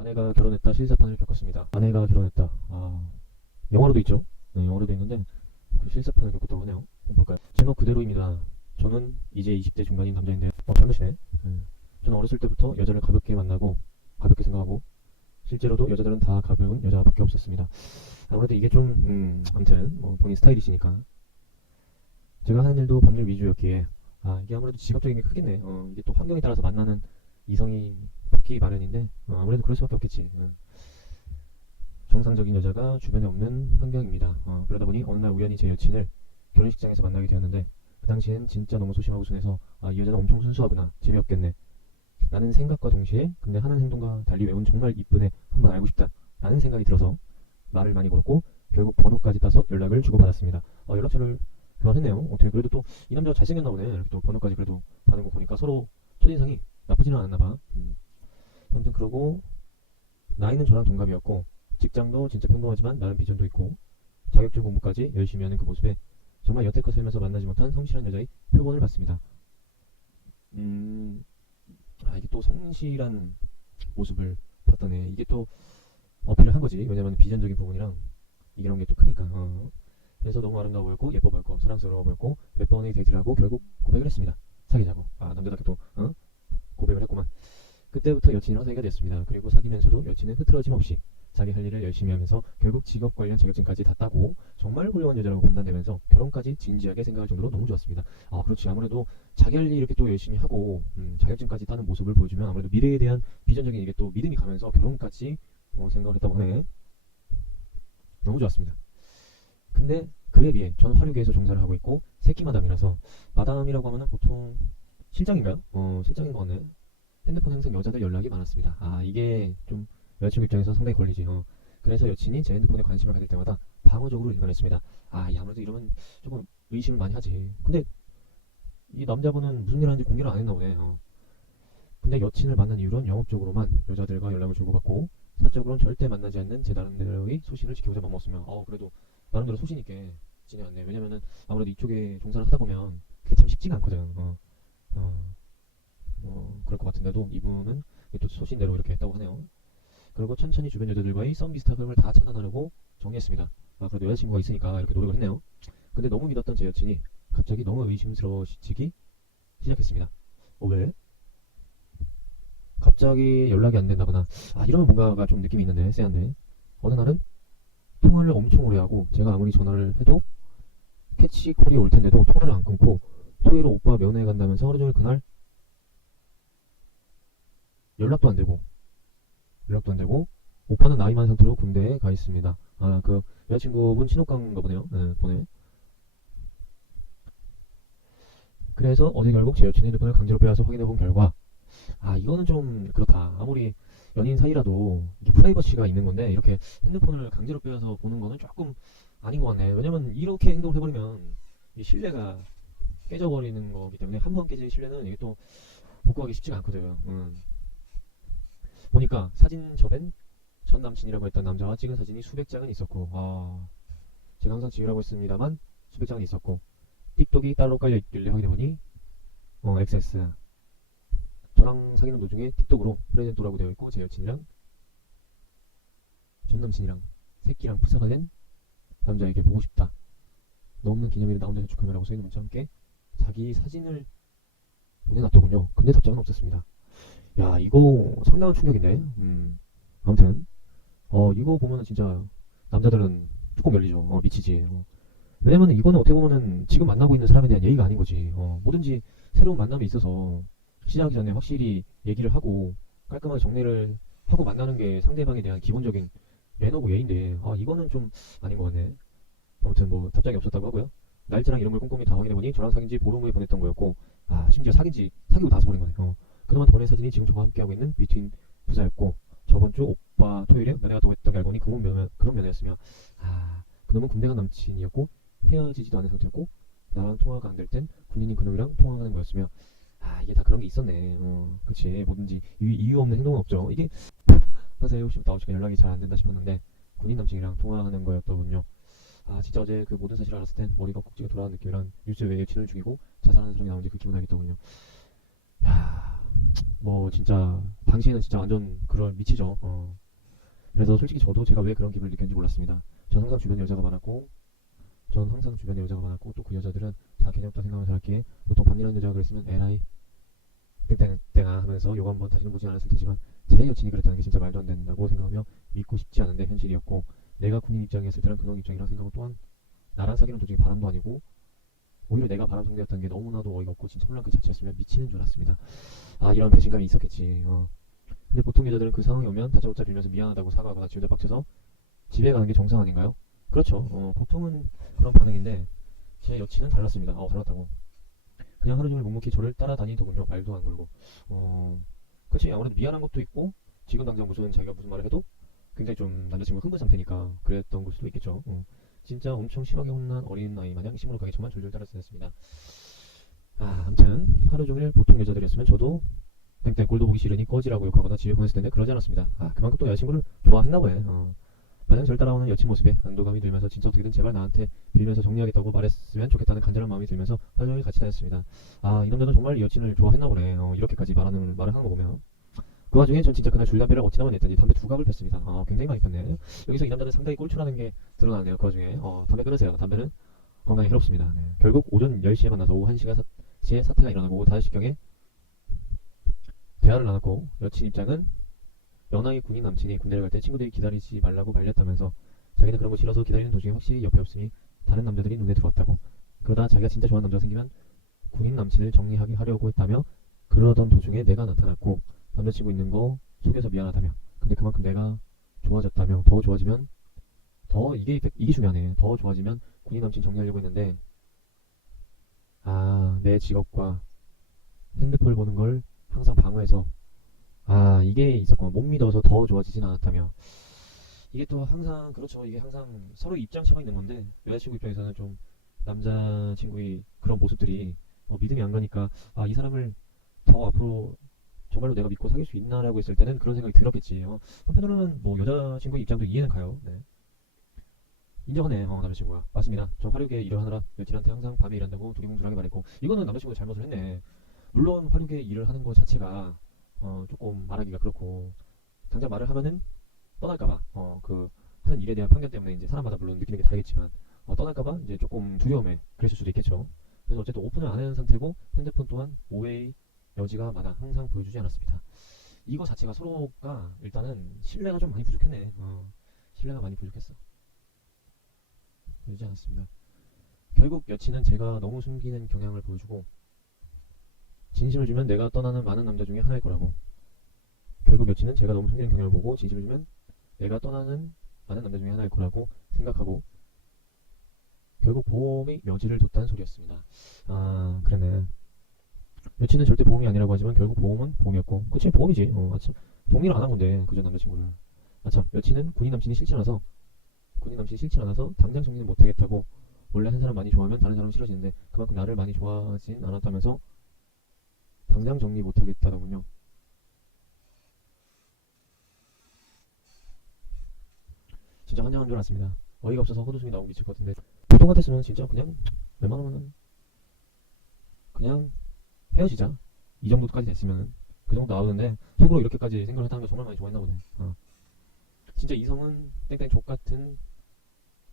아내가 결혼했다 실사판을 겪었습니다. 아내가 결혼했다. 영화로도 있죠. 네, 영화로도 있는데 그 실사판을 겪었다고 하네요. 한번 볼까요? 제목 그대로입니다. 저는 이제 20대 중반인 남자인데 젊으시네. 저는 어렸을 때부터 여자를 가볍게 만나고 가볍게 생각하고 실제로도 여자들은 다 가벼운 여자밖에 없었습니다. 아무래도 이게 좀 아무튼 뭐 본인 스타일이시니까 제가 하는 일도 밤일 위주였기에 이게 아무래도 지갑적인 게 크겠네. 이게 또 환경에 따라서 만나는 이성이 바뀌기 마련인데 아무래도 그럴 수밖에 없겠지. 정상적인 여자가 주변에 없는 환경입니다. 그러다 보니 어느 날 우연히 제 여친을 결혼식장에서 만나게 되었는데 그 당시엔 진짜 너무 소심하고 순해서 이 여자는 엄청 순수하구나, 재미없겠네 라는 생각과 동시에 근데 하는 행동과 달리 외운 정말 이쁘네, 한번 알고 싶다 라는 생각이 들어서 말을 많이 걸었고 결국 번호까지 따서 연락을 주고받았습니다. 연락처를 교환했네요. 어떻게 그래도 또 이 남자가 잘생겼나 보네. 이렇게 또 번호까지 그래도 받은 거 보니까 서로 첫인상이 나쁘지는 않았나 봐. 아무튼 그러고 나이는 저랑 동갑이었고 직장도 진짜 평범하지만 나름 비전도 있고 자격증 공부까지 열심히 하는 그 모습에 정말 여태껏 살면서 만나지 못한 성실한 여자의 표본을 받습니다. 이게 또 성실한 모습을 봤다네. 이게 또 어필을 한 거지. 왜냐면 비전적인 부분이랑 이런 게 또 크니까. 그래서 너무 아름다워 보였고 예뻐 보였고 사랑스러워 보였고 몇 번의 데이트를 하고 결국 고백을 했습니다. 사귀자고. 남자답게 또 고백을 했구만. 그때부터 여친이랑 사귀게 됐습니다. 그리고 사귀면서도 여친은 흐트러짐 없이 자기 할 일을 열심히 하면서 결국 직업 관련 자격증까지 다 따고 정말 훌륭한 여자라고 판단되면서 결혼까지 진지하게 생각할 정도로 너무 좋았습니다. 그렇지. 아무래도 자기 할 일 이렇게 또 열심히 하고 자격증까지 따는 모습을 보여주면 아무래도 미래에 대한 비전적인 이게 또 믿음이 가면서 결혼까지 생각을 했다고 하네. 너무 좋았습니다. 근데 그에 비해 전 화류계에서 종사를 하고 있고 새끼 마담이라서, 마담이라고 하면은 보통 실장인가요? 실장인 것 같네. 핸드폰 항상 여자들 연락이 많았습니다. 이게 좀 여자친구 입장에서 상당히 걸리지. 그래서 여친이 제 핸드폰에 관심을 가질 때마다 방어적으로 일관했습니다. 아무래도 이러면 조금 의심을 많이 하지. 근데 이 남자분은 무슨 일 하는지 공개를 안 했나 보네. 근데 여친을 만난 이후로는 영업적으로만 여자들과 연락을 주고받고 사적으로는 절대 만나지 않는 제 나름대로의 소신을 지키고자 맘먹었으며 그래도 나름대로 소신 있게 지내왔네. 왜냐면은 아무래도 이쪽에 종사를 하다 보면 그게 참 쉽지가 않거든. 그럴 것 같은데도 이분은 또 소신대로 이렇게 했다고 하네요. 그리고 천천히 주변 여자들과의 썸 비슷한 흐름을 다 차단하려고 정리했습니다. 그래도 여자친구가 있으니까 이렇게 노력을 했네요. 근데 너무 믿었던 제 여친이 갑자기 너무 의심스러워지기 시작했습니다. 왜? 갑자기 연락이 안 된다거나 이러면 뭔가가 좀 느낌이 있는데 쎄한데, 어느 날은 통화를 엄청 오래 하고 제가 아무리 전화를 해도 캐치콜이 올 텐데도 통화를 안 끊고 토요일에 오빠 면회 간다면서 하루 종일 그날 연락도 안 되고 오빠는 나이 많은 상태로 군대에 가 있습니다. 그 여자친구분 친오빠인가 보네요. 네, 보네. 그래서 어제 결국 제 여친 핸드폰을 강제로 빼앗아 확인해본 결과 이거는 좀 그렇다. 아무리 연인 사이라도 이게 프라이버시가 있는 건데 이렇게 핸드폰을 강제로 빼앗아 보는 거는 조금 아닌 것 같네. 왜냐면 이렇게 행동을 해버리면 이 신뢰가 깨져버리는 거기 때문에 한 번 깨진 신뢰는 이게 또 복구하기 쉽지가 않거든. 보니까 사진첩엔 전 남친이라고 했던 남자와 찍은 사진이 수백 장은 있었고, 제가 항상 지우라고 했습니다만 수백 장은 있었고, 틱톡이 따로 깔려 있길래 확인해보니 XS. 저랑 사귀는 도중에 틱톡으로 프레젠토라고 되어 있고 제 여친이랑 전 남친이랑 새끼랑 프사가 된 남자에게 보고 싶다, 너 없는 기념일에 나 혼자 저축하며라고 써있는 문자와 함께 자기 사진을 보내놨더군요. 근데 답장은 없었습니다. 야, 이거 상당한 충격인데. 아무튼 이거 보면은 진짜 남자들은 뚜껑 열리죠. 미치지. 왜냐면 이거는 어떻게 보면은 지금 만나고 있는 사람에 대한 예의가 아닌 거지. 뭐든지 새로운 만남이 있어서 시작하기 전에 확실히 얘기를 하고 깔끔하게 정리를 하고 만나는 게 상대방에 대한 기본적인 매너고 예의인데 이거는 좀 아닌 것 같네. 아무튼 뭐 답장이 없었다고 하고요. 날짜랑 이런 걸 꼼꼼히 다 확인해보니 저랑 사귄 지 보름 후에 보냈던 거였고 심지어 사귀고 나서 보낸 거네. 그동안 보낸 사진이 지금 저와 함께하고 있는 비트윈 부자였고 저번 주 오빠 토요일에 면회 갔다고 했던 게 알고 보니 그런 면회였으며 그놈은 군대 간 남친이었고 헤어지지도 않은 상태였고 나랑 통화가 안 될 땐 군인인 그놈이랑 통화하는 거였으며 이게 다 그런 게 있었네. 그치. 뭐든지 이유 없는 행동은 없죠. 이게 하세요 혹시부터 어저께 연락이 잘 안 된다 싶었는데 군인 남친이랑 통화하는 거였더군요. 진짜 어제 그 모든 사실을 알았을 땐 머리가 꼭지가 돌아가는 느낌이란 뉴스 외에 여친을 죽이고 자살하는 사람이 나온지 그 기분 알겠더군요. 야, 뭐 진짜 당시에는 진짜 완전 그럴 미치죠. 그래서 솔직히 저도 제가 왜 그런 기분을 느꼈는지 몰랐습니다. 전 항상 주변에 여자가 많았고, 전 항상 주변에 여자가 많았고, 또 그 여자들은 다 개념 없다 생각하면서 할게. 보통 밤이라는 여자가 그랬으면 에라이 땡땡땡아 하면서 욕 한번 다시는 보지 않았을 테지만, 제 여친이 그랬다는 게 진짜 말도 안 된다고 생각하며 믿고 싶지 않은데 현실이었고, 내가 군인 입장이었을 때랑 그놈 입장이랑 생각은 또한 나랑 사귀는 도중에 바람도 아니고 오히려 내가 바람 상대였다는 게 너무나도 어이가 없고 진짜 혼란 그 자체였으면 미치는 줄 알았습니다. 아, 이런 배신감이 있었겠지. 근데 보통 여자들은 그 상황이 오면 다짜고짜 빌면서 미안하다고 사과하거나 지 혼자 빡쳐서 집에 가는 게 정상 아닌가요? 그렇죠. 보통은 그런 반응인데 제 여친은 달랐습니다. 달랐다고. 그냥 하루 종일 묵묵히 저를 따라다니더군요. 말도 안 걸고. 그치. 아무래도 미안한 것도 있고 지금 당장 무슨 자기가 무슨 말을 해도 굉장히 좀 남자친구가 흥분 상태니까 그랬던 걸 수도 있겠죠. 진짜 엄청 심하게 혼난 어린아이 마냥 시무룩하게 저만 졸졸 따라다녔습니다. 아무튼 하루 종일 보통 여자들이었으면 저도 땡땡 꼴도 보기 싫으니 꺼지라고 욕하거나 집에 보냈을 텐데 그러지 않았습니다. 그만큼 또 여자친구를 좋아했나 보네. 마냥 절 따라오는 여친 모습에 안도감이 들면서 진짜 어떻게든 제발 나한테 빌면서 정리하겠다고 말했으면 좋겠다는 간절한 마음이 들면서 하루 종일 같이 다녔습니다. 이 남자는 정말 이 여친을 좋아했나 보네. 이렇게까지 말을 하는 거 보면. 그 와중에 전 진짜 그날 줄담배를 어찌나 많이 했더니 담배 두 갑을 폈습니다. 굉장히 많이 폈네. 여기서 이 남자는 상당히 꼴추라는 게 드러나네요. 그 와중에 담배 끊으세요. 담배는 건강에 해롭습니다. 네. 결국 오전 10시에 만나서 오후 1시에 사태가 일어나고 오후 5시경에 대화를 나눴고, 여친 입장은 연하의 군인 남친이 군대를 갈 때 친구들이 기다리지 말라고 말렸다면서 자기는 그런 거 싫어서 기다리는 도중에 확실히 옆에 없으니 다른 남자들이 눈에 들어왔다고. 그러다 자기가 진짜 좋아하는 남자가 생기면 군인 남친을 정리하게 하려고 했다며, 그러던 도중에 내가 나타났고 남자친구 있는 거 속여서 미안하다며, 근데 그만큼 내가 좋아졌다며, 더 좋아지면 더 이게 중요하네. 더 좋아지면 군인 남친 정리하려고 했는데 내 직업과 핸드폰을 보는 걸 항상 방어해서 이게 있었구나. 못 믿어서 더 좋아지진 않았다며. 이게 또 항상 그렇죠. 이게 항상 서로 입장차가 있는 건데 여자친구 입장에서는 좀 남자친구의 그런 모습들이 믿음이 안 가니까 이 사람을 더 앞으로 정말로 내가 믿고 사귈 수 있나라고 했을 때는 그런 생각이 들었겠지. 한편으로는 뭐 여자친구의 입장도 이해는 가요. 네. 인정하네. 남자친구가 맞습니다. 저 화류계 일을 하느라 여친한테 항상 밤에 일한다고 두리뭉술하게 말했고, 이거는 남자친구가 잘못을 했네. 물론 화류계 일을 하는 거 자체가 조금 말하기가 그렇고, 당장 말을 하면은 떠날까봐 그 하는 일에 대한 편견 때문에 이제 사람마다 물론 느끼는 게 다르겠지만 떠날까봐 이제 조금 두려움에 그랬을 수도 있겠죠. 그래서 어쨌든 오픈을 안 하는 상태고 핸드폰 또한 오해의 여지가 많아 항상 보여주지 않았습니다. 이거 자체가 서로가 일단은 신뢰가 좀 많이 부족했네. 신뢰가 많이 부족했어. 보여주지 않았습니다. 결국 여친은 제가 너무 숨기는 경향을 보여주고 진심을 주면 내가 떠나는 많은 남자 중에 하나일 거라고. 결국 여친은 제가 너무 숨기는 경향을 보고 진심을 주면 내가 떠나는 많은 남자 중에 하나일 거라고 생각하고 결국 보험의 여지를 뒀다는 소리였습니다. 그러네. 여친은 절대 보험이 아니라고 하지만 결국 보험은 보험이었고, 그치 보험이지. 아참 동의를 안 한 건데 그저 남자친구를. 아참 여친은 군인 남친이 싫지 않아서 당장 정리는 못하겠다고. 원래 한 사람 많이 좋아하면 다른 사람 싫어지는데 그만큼 나를 많이 좋아하진 않았다면서 당장 정리 못하겠다더군요. 진짜 환장한 줄 알았습니다. 어이가 없어서 헛웃음이 나오고 미칠 것 같은데, 보통 같았으면 진짜 그냥 웬만하면 그냥 헤어지자 이 정도까지 됐으면 그 정도 나오는데 속으로 이렇게까지 생각을 했다는 거 정말 많이 좋아했나 보네. 진짜 이성은 땡땡 족같은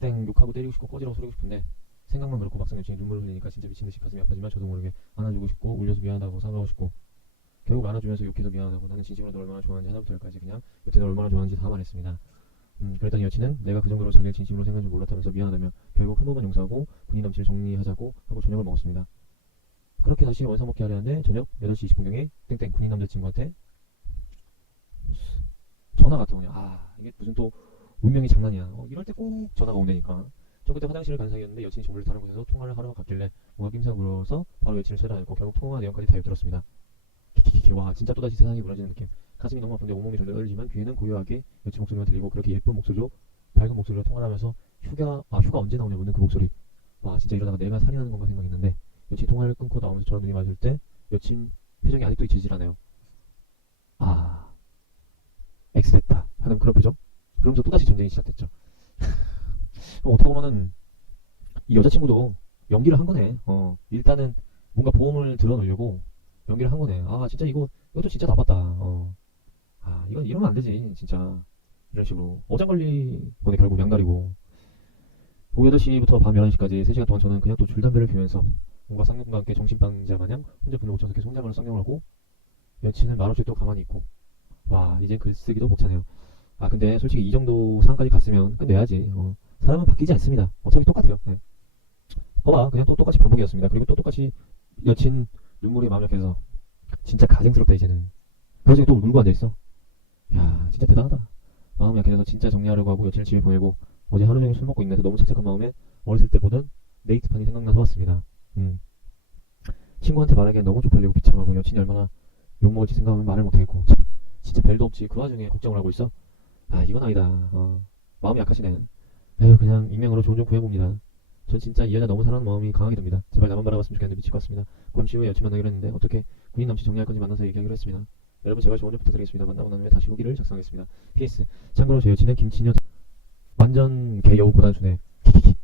땡 욕하고 때리고 싶고 꺼지라고 소리고 싶은데 생각만 그렇고 막상 여친이 눈물을 흘리니까 진짜 미친듯이 가슴이 아파지만 저도 모르게 안아주고 싶고 울려서 미안하다고 사과하고 싶고 결국 안아주면서 욕해서 미안하다고 나는 진심으로 널 얼마나 좋아하는지 하나부터 열까지 그냥 여태 널 얼마나 좋아하는지 다 말했습니다. 그랬더니 여친은 내가 그 정도로 자기를 진심으로 생각한 줄 몰랐다면서 미안하다며 결국 한 번만 용서하고 군인 남친을 정리하자고 하고 저녁을 먹었습니다. 그렇게 다시 원상 먹기 하려는데 저녁 8시 20분경에 땡땡 군인 남자친구한테 전화가 왔더군요. 이게 무슨 또 운명이 장난이야. 이럴 때 꼭 전화가 온다니까. 저 그때 화장실을 간 사이였는데 여친이 정보를 다른 곳에서 통화를 하러 갔길래 뭔가 낌새가 물어서 바로 여친을 찾아냈고 결국 통화 내용까지 다 엿들었습니다. 키키키키. 와 진짜 또다시 세상이 무너지는 느낌. 가슴이 너무 아픈데 온몸이 절레 떨리지만 귀에는 고요하게 여친 목소리만 들리고 그렇게 예쁜 목소리로 밝은 목소리로 통화를 하면서 휴가 언제 나오냐 묻는 그 목소리. 와 진짜 이러다가 내가 살인하는 건가 생각했는데 여친 통화를 끊고 나오면서 저랑 눈이 맞을 때 여친 표정이 아직도 잊히질 않아요. 엑스됐다 하는 그런 표정. 그러면서 또다시 전쟁이 시작됐죠. 어떻게 보면은 이 여자친구도 연기를 한 거네. 일단은 뭔가 보험을 들어놓으려고 연기를 한 거네. 진짜 이거 이것도 진짜 나빴다. 이건 이러면 안 되지, 진짜. 이런 식으로. 어장관리 보내 결국 양다리고. 오후 8시부터 밤 11시까지 3시간 동안 저는 그냥 또 줄담배를 피우면서 뭔가 쌍욕과 함께 정신방자 마냥 혼자분을 못 쳐서 계속 혼자만을 쌍욕을 하고 여친은 말없이 또 가만히 있고. 와, 이젠 글쓰기도 벅차네요. 근데 솔직히 이 정도 상황까지 갔으면 끝내야지. 사람은 바뀌지 않습니다. 어차피 똑같아요. 네. 봐봐, 그냥 또 똑같이 반복이었습니다. 그리고 또 똑같이 여친 눈물이 마음 약해서 진짜 가증스럽다 이제는. 그러지 또 울고 앉아있어. 야, 진짜 대단하다. 마음 약해서 진짜 정리하려고 하고 여친을 집에 보내고 어제 하루 종일 술 먹고 있는데 너무 착착한 마음에 어렸을 때 보던 네이트판이 생각나서 왔습니다. 친구한테 말하기엔 너무 쪽팔리고 비참하고 여친이 얼마나 욕먹을지 생각하면 말을 못하겠고 참, 진짜 별도 없지 그 와중에 걱정을 하고 있어? 이건 아니다. 마음이 약하시네. 에휴, 그냥 익명으로 좋은 좀 구해봅니다. 전 진짜 이 여자 너무 사랑하는 마음이 강하게 듭니다. 제발 나만 바라봤으면 좋겠는데 미칠 것 같습니다. 잠시 후에 여친 만나기로 했는데 어떻게 군인 남친 정리할 건지 만나서 얘기하기로 했습니다. 여러분 제발 조언 좀 부탁드리겠습니다. 만나고 난 후에 다시 후기를 작성하겠습니다. PS 참고로 제 여친은 김치녀 완전 개 여우 고단수네.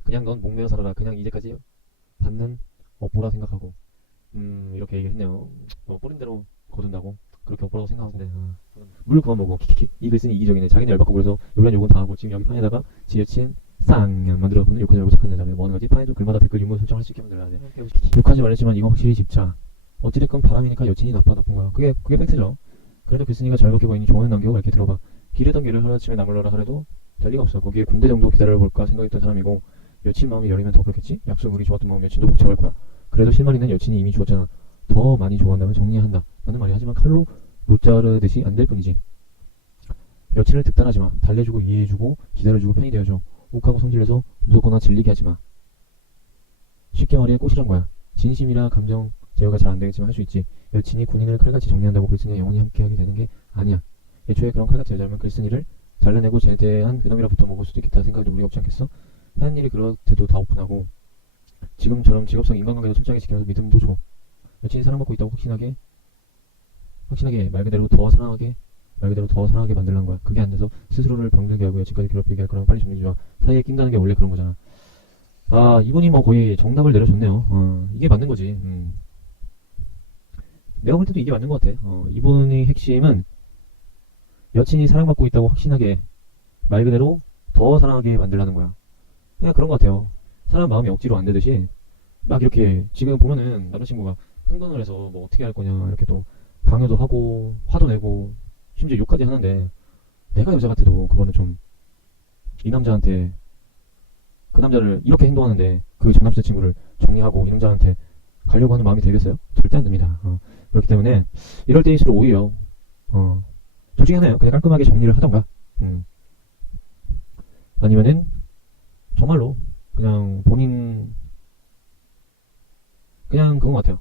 그냥 넌 목매어 살아라. 그냥 이제까지 받는 업보라 생각하고 이렇게 얘기를 했네요. 뿌린 대로 거둔다고 그렇게 업보라고 생각하는데 물 그만 먹어. 이 글쓴이 이기적이네. 자기는 열받고 그래서 요란 욕은 다 하고 지금 여기 판에다가 지 여친 쌍년 만들어보는 욕하지 말고 착한 여자를 뭐하는 거지? 판에도 글마다 댓글 유무 설정할 수 있게 만들어야 돼. 욕하지 말랬지만 이건 확실히 집자. 어찌됐건 바람이니까 여친이 나쁜 거야. 그게 팩트죠. 그래도 글쓴이가 절박해 보이니 조언을 남기고 이렇게 들어봐. 길에던 길을 하루아침에 나물러라 하래도 될 리가 없어. 거기에 군대 정도 기다려볼까 생각했던 사람이고 여친 마음이 열리면 더 그렇겠지? 약속이 좋았던 마음 여친도 복잡할 거야. 그래도 실만 있는 여친이 이미 죽었잖아. 더 많이 좋아한다면 정리해야 한다. 나는 말이야. 하지만 칼로 못 자르듯이 안 될 뿐이지. 여친을 득단하지 마. 달래주고 이해해주고 기다려주고 편이 되어줘. 욱하고 성질내서 무섭거나 질리게 하지 마. 쉽게 말해 꽃이란 거야. 진심이라 감정 제어가 잘 안 되겠지만 할 수 있지. 여친이 군인을 칼같이 정리한다고 글쓴이가 영원히 함께하게 되는 게 아니야. 애초에 그런 칼같이 여자면 글쓴이를 잘라내고 제대한 그놈이라부터 먹을 수도 있겠다 생각도 우리가 없지 않겠어? 하는 일이 그렇대도 다 오픈하고 지금처럼 직업상 인간관계도 철저하게 지키면서 믿음도 줘. 여친이 사랑받고 있다고 확신하게 말 그대로 더 사랑하게 만들라는 거야. 그게 안 돼서 스스로를 병들게 하고 여친까지 괴롭히게 할 거랑 빨리 정리해줘. 사이에 낀다는 게 원래 그런 거잖아. 이분이 뭐 거의 정답을 내려줬네요. 이게 맞는 거지. 내가 볼 때도 이게 맞는 것 같아. 이분의 핵심은 여친이 사랑받고 있다고 확신하게 말 그대로 더 사랑하게 만들라는 거야. 그냥 그런 것 같아요. 사람 마음이 억지로 안 되듯이 막 이렇게 지금 보면은 남자친구가 흥분을 해서 뭐 어떻게 할 거냐 이렇게 또 강요도 하고 화도 내고 심지어 욕까지 하는데 내가 여자 같아도 그거는 좀 이 남자한테 그 남자를 이렇게 행동하는데 그 전 남자친구를 정리하고 이 남자한테 가려고 하는 마음이 되겠어요? 절대 안 됩니다. 그렇기 때문에 이럴 때일수록 오히려 둘 중에 하나예요. 그냥 깔끔하게 정리를 하던가 아니면은 정말로 그냥 본인 그냥 그건 것 같아요.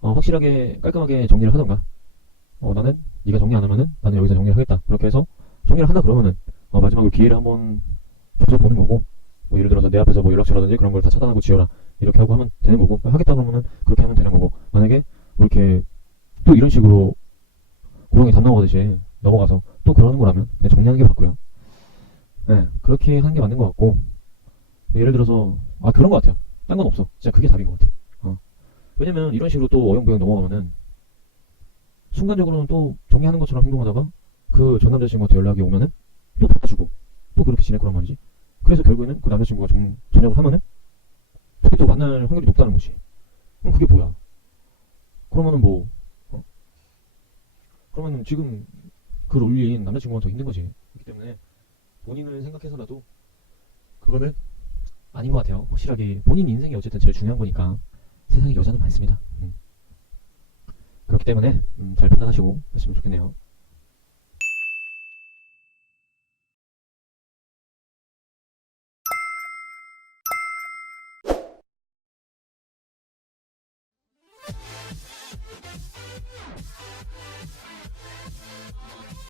확실하게 깔끔하게 정리를 하던가 나는 네가 정리 안 하면은 나는 여기서 정리를 하겠다. 그렇게 해서 정리를 한다 그러면은 마지막으로 기회를 한번 줘서 보는 거고 뭐 예를 들어서 내 앞에서 뭐 연락처라든지 그런 걸 다 차단하고 지워라 이렇게 하고 하면 되는 거고 하겠다 그러면은 그렇게 하면 되는 거고 만약에 뭐 이렇게 또 이런 식으로 구렁이 담 넘어가듯이 넘어가서 또 그러는 거라면 그냥 정리하는 게 맞고요. 네, 그렇게 하는 게 맞는 것 같고 예를 들어서 그런 것 같아요. 딴 건 없어. 진짜 그게 답인 것 같아. 왜냐면 이런 식으로 또 어영부영 넘어가면은 순간적으로는 또 정리하는 것처럼 행동하다가 그 전 남자친구한테 연락이 오면은 또 받아주고 또 그렇게 지낼 거란 말이지. 그래서 결국에는 그 남자친구가 전역을 하면은 그게 또 만날 확률이 높다는 거지. 그럼 그게 뭐야? 그러면은 뭐 그러면은 지금 글 올린 남자친구가 더 힘든 거지. 그렇기 때문에 본인을 생각해서라도 그거는 아닌 것 같아요. 확실하게 본인 인생이 어쨌든 제일 중요한 거니까 세상에 여자는 많습니다. 그렇기 때문에 잘 판단하시고 하시면 좋겠네요.